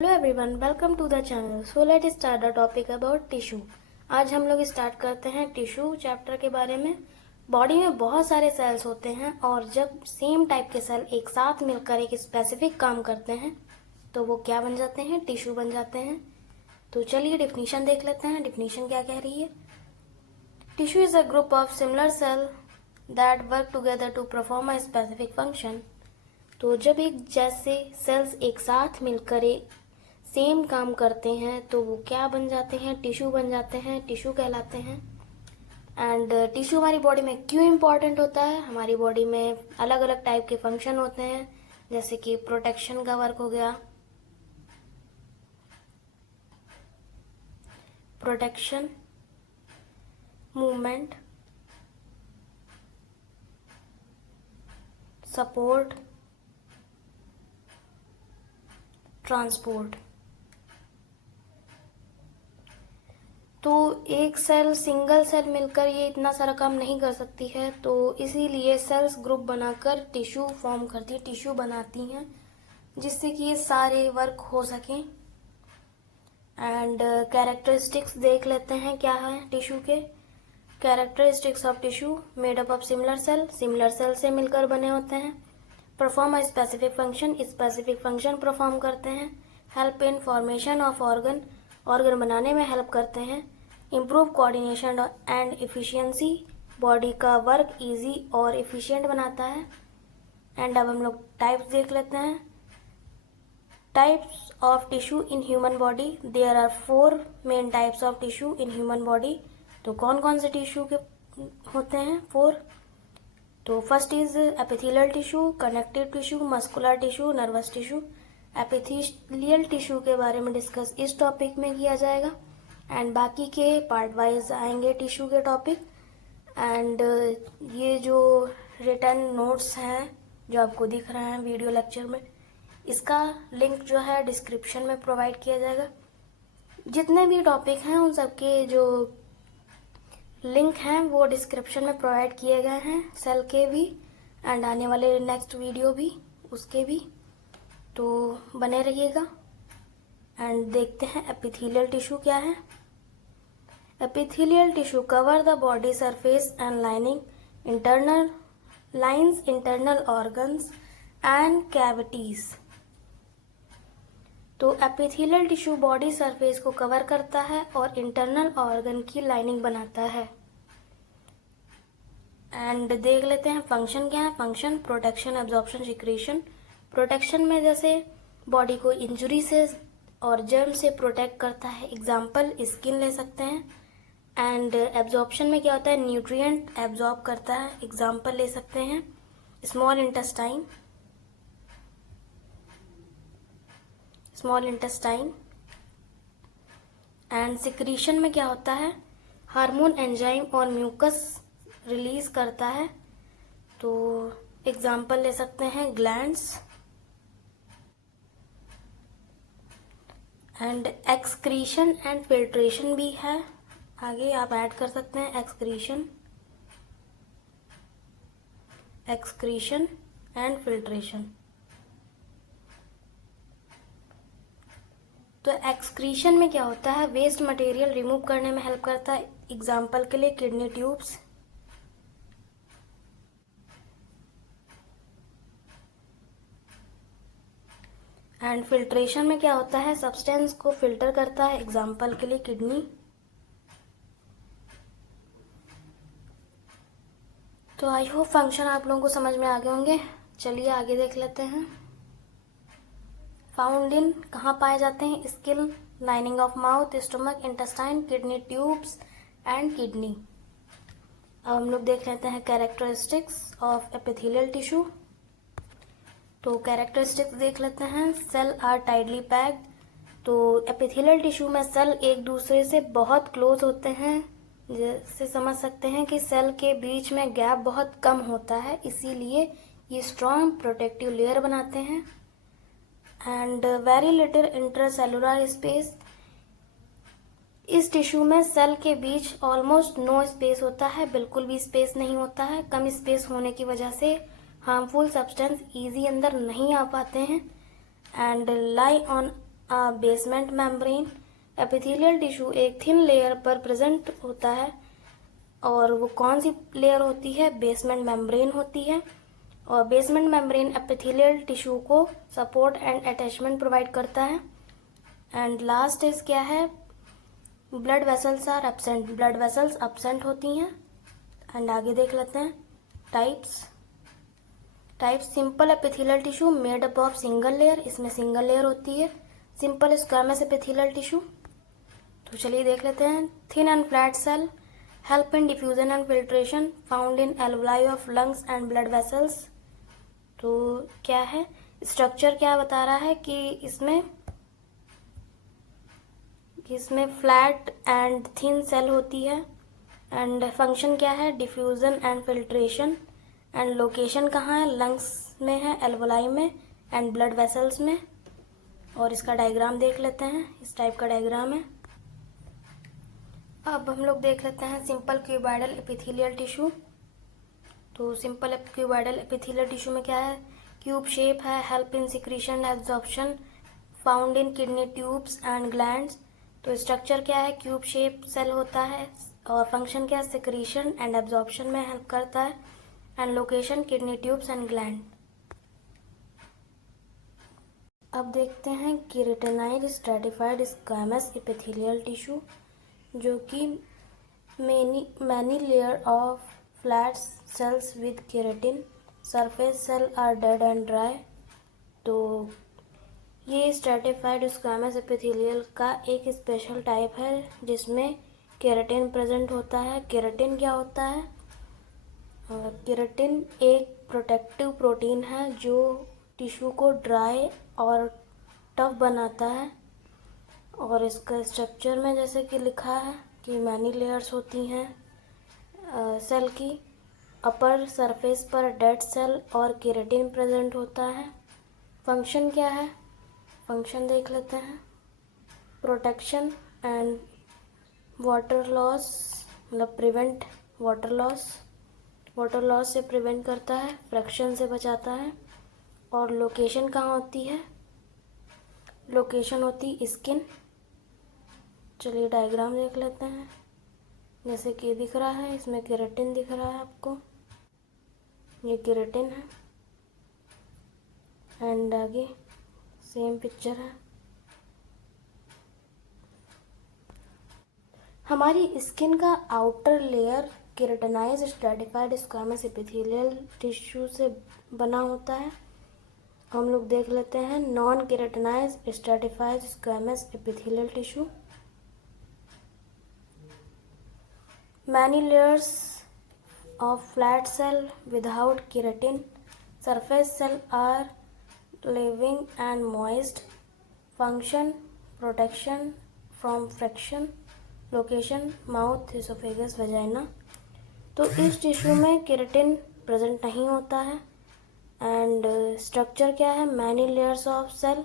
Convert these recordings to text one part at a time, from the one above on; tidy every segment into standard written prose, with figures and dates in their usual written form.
Hello everyone, welcome to the channel. So let start the topic about tissue. आज हम लोग start करते हैं टिश्यू चैप्टर के बारे में। बॉडी में बहुत सारे सेल्स होते हैं और जब सेम टाइप के सेल एक साथ मिलकर एक स्पेसिफिक काम करते हैं तो वो क्या बन जाते हैं? टिश्यू बन जाते हैं। तो चलिए डिफिनीशन देख लेते हैं। डिफिनीशन क्या कह रही है? Tissue is a group of similar cell that work together to perform a specific function. तो जब एक जैसे सेल्स एक साथ मिलकर एक सेम काम करते हैं तो वो क्या बन जाते हैं? टिश्यू बन जाते हैं, टिश्यू कहलाते हैं। एंड टिश्यू हमारी बॉडी में क्यों इम्पोर्टेंट होता है? हमारी बॉडी में अलग अलग टाइप के फंक्शन होते हैं, जैसे कि प्रोटेक्शन का वर्क हो गया, प्रोटेक्शन, मूवमेंट, सपोर्ट, ट्रांसपोर्ट। तो एक सेल, सिंगल सेल मिलकर ये इतना सारा काम नहीं कर सकती है, तो इसीलिए सेल्स ग्रुप बनाकर टिश्यू फॉर्म करती है, टिश्यू बनाती हैं, जिससे कि ये सारे वर्क हो सकें। एंड कैरेक्टरिस्टिक्स देख लेते हैं क्या है टिश्यू के। Characteristics of tissue made up of similar cell से मिलकर बने होते हैं। Perform a specific function, specific function perform करते हैं। Help in formation of organ, organ बनाने में हेल्प करते हैं। Improve coordination and efficiency, body का वर्क इजी और इफिशियंट बनाता है। एंड अब हम लोग टाइप्स देख लेते हैं। Types of tissue in human body, there are 4 main types of tissue in human body. तो कौन कौन से टिश्यू के होते हैं? 4। तो first is epithelial tissue, connective tissue, muscular tissue, nervous tissue. Epithelial tissue के बारे में डिस्कस इस टॉपिक में किया जाएगा एंड बाकी के पार्ट वाइज आएंगे टिश्यू के टॉपिक। एंड ये जो रिटन नोट्स हैं जो आपको दिख रहे हैं वीडियो लेक्चर में, इसका लिंक जो है डिस्क्रिप्शन में प्रोवाइड किया जाएगा। जितने भी टॉपिक हैं उन सबके जो लिंक हैं वो डिस्क्रिप्शन में प्रोवाइड किए गए हैं, सेल के भी एंड आने वाले नेक्स्ट वीडियो भी उसके भी। तो बने रहिएगा एंड देखते हैं एपिथेलियल टिश्यू क्या है। Epithelial tissue cover the body surface and lining internal lines internal organs and cavities. तो एपिथेलियल टिश्यू बॉडी सरफेस को कवर करता है और इंटरनल ऑर्गन की लाइनिंग बनाता है। एंड देख लेते हैं फंक्शन क्या है। Function protection, absorption, secretion. Protection में जैसे बॉडी को इंजुरी से और जर्म से प्रोटेक्ट करता है, एग्जाम्पल स्किन ले सकते हैं। एंड एब्जॉर्प्शन में क्या होता है? न्यूट्रिएंट एब्जॉर्ब करता है, एग्जाम्पल ले सकते हैं small intestine, small intestine. And secretion में क्या होता है? हार्मोन, एंजाइम और म्यूकस रिलीज करता है, तो एग्जाम्पल ले सकते हैं glands. And excretion and filtration भी है, आगे आप ऐड कर सकते हैं एक्सक्रीशन, एक्सक्रीशन एंड फिल्ट्रेशन। तो एक्सक्रीशन में क्या होता है? वेस्ट मटेरियल रिमूव करने में हेल्प करता है, एग्जाम्पल के लिए किडनी ट्यूब्स। एंड फिल्ट्रेशन में क्या होता है? सब्सटेंस को फिल्टर करता है, एग्जाम्पल के लिए किडनी। तो आई होप फंक्शन आप लोगों को समझ में आ गए होंगे। चलिए आगे देख लेते हैं। फाउंड इन कहाँ पाए जाते हैं? Skin, lining of mouth, stomach, intestine, kidney tubes and kidney. अब हम लोग देख लेते हैं कैरेक्टरिस्टिक्स ऑफ एपिथेलियल टिश्यू। तो कैरेक्टरिस्टिक्स देख लेते हैं। सेल आर टाइटली पैक्ड, तो एपिथेलियल टिश्यू में सेल एक दूसरे से बहुत क्लोज होते हैं, जैसे समझ सकते हैं कि सेल के बीच में गैप बहुत कम होता है, इसीलिए ये स्ट्रॉन्ग प्रोटेक्टिव लेयर बनाते हैं। And very little intercellular space, इस टिश्यू में सेल के बीच ऑलमोस्ट नो स्पेस होता है, बिल्कुल भी स्पेस नहीं होता है। कम स्पेस होने की वजह से हार्मफुल सब्सटेंस इजी अंदर नहीं आ पाते हैं। And lie on basement membrane. Epithelial tissue एक थिन लेयर पर प्रेजेंट होता है और वो कौन सी लेयर होती है? बेसमेंट मेम्ब्रेन होती है। और बेसमेंट मेम्ब्रेन एपिथेलियल टिश्यू को सपोर्ट एंड अटैचमेंट प्रोवाइड करता है। एंड लास्ट इज क्या है? Blood vessels are absent. Blood vessels absent होती हैं। एंड आगे देख लेते हैं types. Simple epithelial tissue made up of single layer, इसमें सिंगल लेयर होती है। सिंपल स्क्वामस एपिथेलियल टिश्यू, तो चलिए देख लेते हैं। Thin and flat cell help in diffusion and filtration found in alveoli of lungs and blood vessels. तो क्या है स्ट्रक्चर, क्या बता रहा है कि इसमें फ्लैट एंड थिन सेल होती है। एंड फंक्शन क्या है? Diffusion and filtration. And location कहाँ है? लंग्स में है, एल्वुलाई में एंड ब्लड वेसल्स में। और इसका डायग्राम देख लेते हैं, इस टाइप का डायग्राम है। अब हम लोग देख लेते हैं सिंपल क्यूबॉइडल एपिथेलियल टिश्यू। तो सिंपल क्यूबॉइडल एपिथेलियल टिश्यू में क्या है? क्यूब शेप है, help in secretion absorption, found in kidney tubes and glands. तो स्ट्रक्चर क्या है? क्यूब शेप सेल होता है और फंक्शन क्या है? सिक्रीशन एंड एब्जॉर्प्शन में हेल्प करता है। And location kidney tubes and gland. अब देखते हैं keratinized stratified squamous epithelial tissue, जो कि many layer of flat cells with keratin, surface cell are dead and dry. तो ये स्ट्रैटिफाइड स्क्वैमस एपिथेलियल का एक स्पेशल टाइप है जिसमें केराटिन प्रेजेंट होता है। केराटिन क्या होता है? केराटिन एक प्रोटेक्टिव प्रोटीन है जो टिश्यू को ड्राई और टफ बनाता है। और इसका स्ट्रक्चर में जैसे कि लिखा है कि मैनी लेयर्स होती हैं सेल की। अपर सरफेस पर डेड सेल और केराटिन प्रेजेंट होता है। फंक्शन क्या है? फंक्शन देख लेते हैं। प्रोटेक्शन एंड वाटर लॉस, मतलब prevent water loss. Water loss से प्रिवेंट करता है, फ्रैक्शन से बचाता है। और लोकेशन कहाँ होती है? लोकेशन होती स्किन। चलिए डायग्राम देख लेते हैं। जैसे कि दिख रहा है, इसमें केराटिन दिख रहा है आपको, ये केराटिन है। एंड आगे सेम पिक्चर है। हमारी स्किन का outer layer keratinized stratified squamous epithelial tissue से बना होता है। हम लोग देख लेते हैं non keratinized stratified squamous epithelial tissue. Many layers of flat cell without keratin, surface cell are living and moist, function protection from friction, location mouth esophagus vagina। तो इस टिश्यू में केराटिन प्रेजेंट नहीं होता है। एंड स्ट्रक्चर क्या है? Many layers of cell.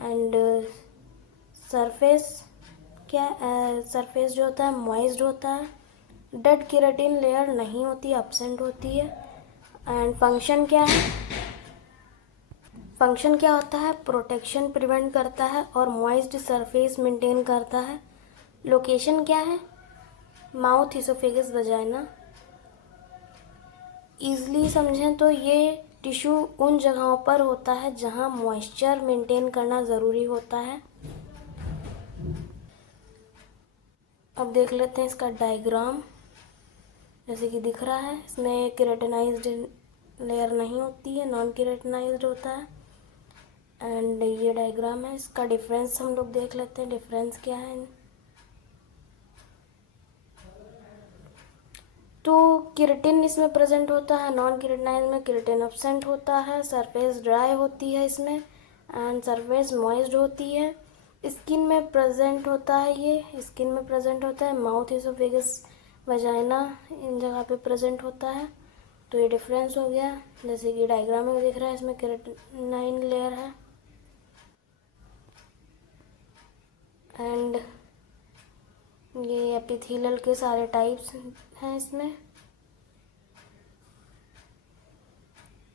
And surface क्या, surface जो होता है मॉइस्ड होता है। डेड केराटिन लेयर नहीं होती, एब्सेंट होती है। एंड फंक्शन क्या है? फंक्शन क्या होता है? प्रोटेक्शन प्रिवेंट करता है और मॉइस्ड सरफेस मेंटेन करता है। लोकेशन क्या है? Mouth oesophagus vagina. ईजली समझें तो ये टिश्यू उन जगहों पर होता है जहां मॉइस्चर मेंटेन करना ज़रूरी होता है। अब देख लेते हैं इसका डायग्राम। जैसे कि दिख रहा है, इसमें केराटिनाइज्ड लेयर नहीं होती है, नॉन केराटिनाइज्ड होता है। एंड ये डायग्राम है। इसका डिफरेंस हम लोग देख लेते हैं, डिफरेंस क्या है। तो केराटिन इसमें प्रेजेंट होता है, नॉन केराटिनाइज्ड में केराटिन एब्सेंट होता है। सरफेस ड्राई होती है इसमें एंड सरफेस मॉइस्ड होती है। स्किन में प्रेजेंट होता है, ये स्किन में प्रेजेंट होता है। माउथ इसोफेगस वजाइना इन जगह पे प्रेजेंट होता है। तो ये डिफरेंस हो गया। जैसे कि डायग्राम में दिख रहा है, इसमें केराटिनाइन लेयर है। एंड ये एपिथेलियल के सारे टाइप्स हैं इसमें।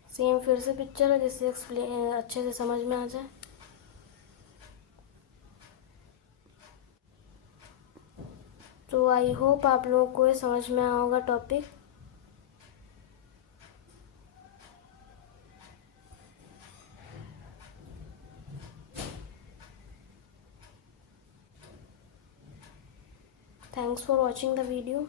सेम फिर से पिक्चर है जिससे एक्सप्लेन अच्छे से समझ में आ जाए। तो आई होप आप लोगों को ये समझ में आया होगा topic. Thanks for watching the video.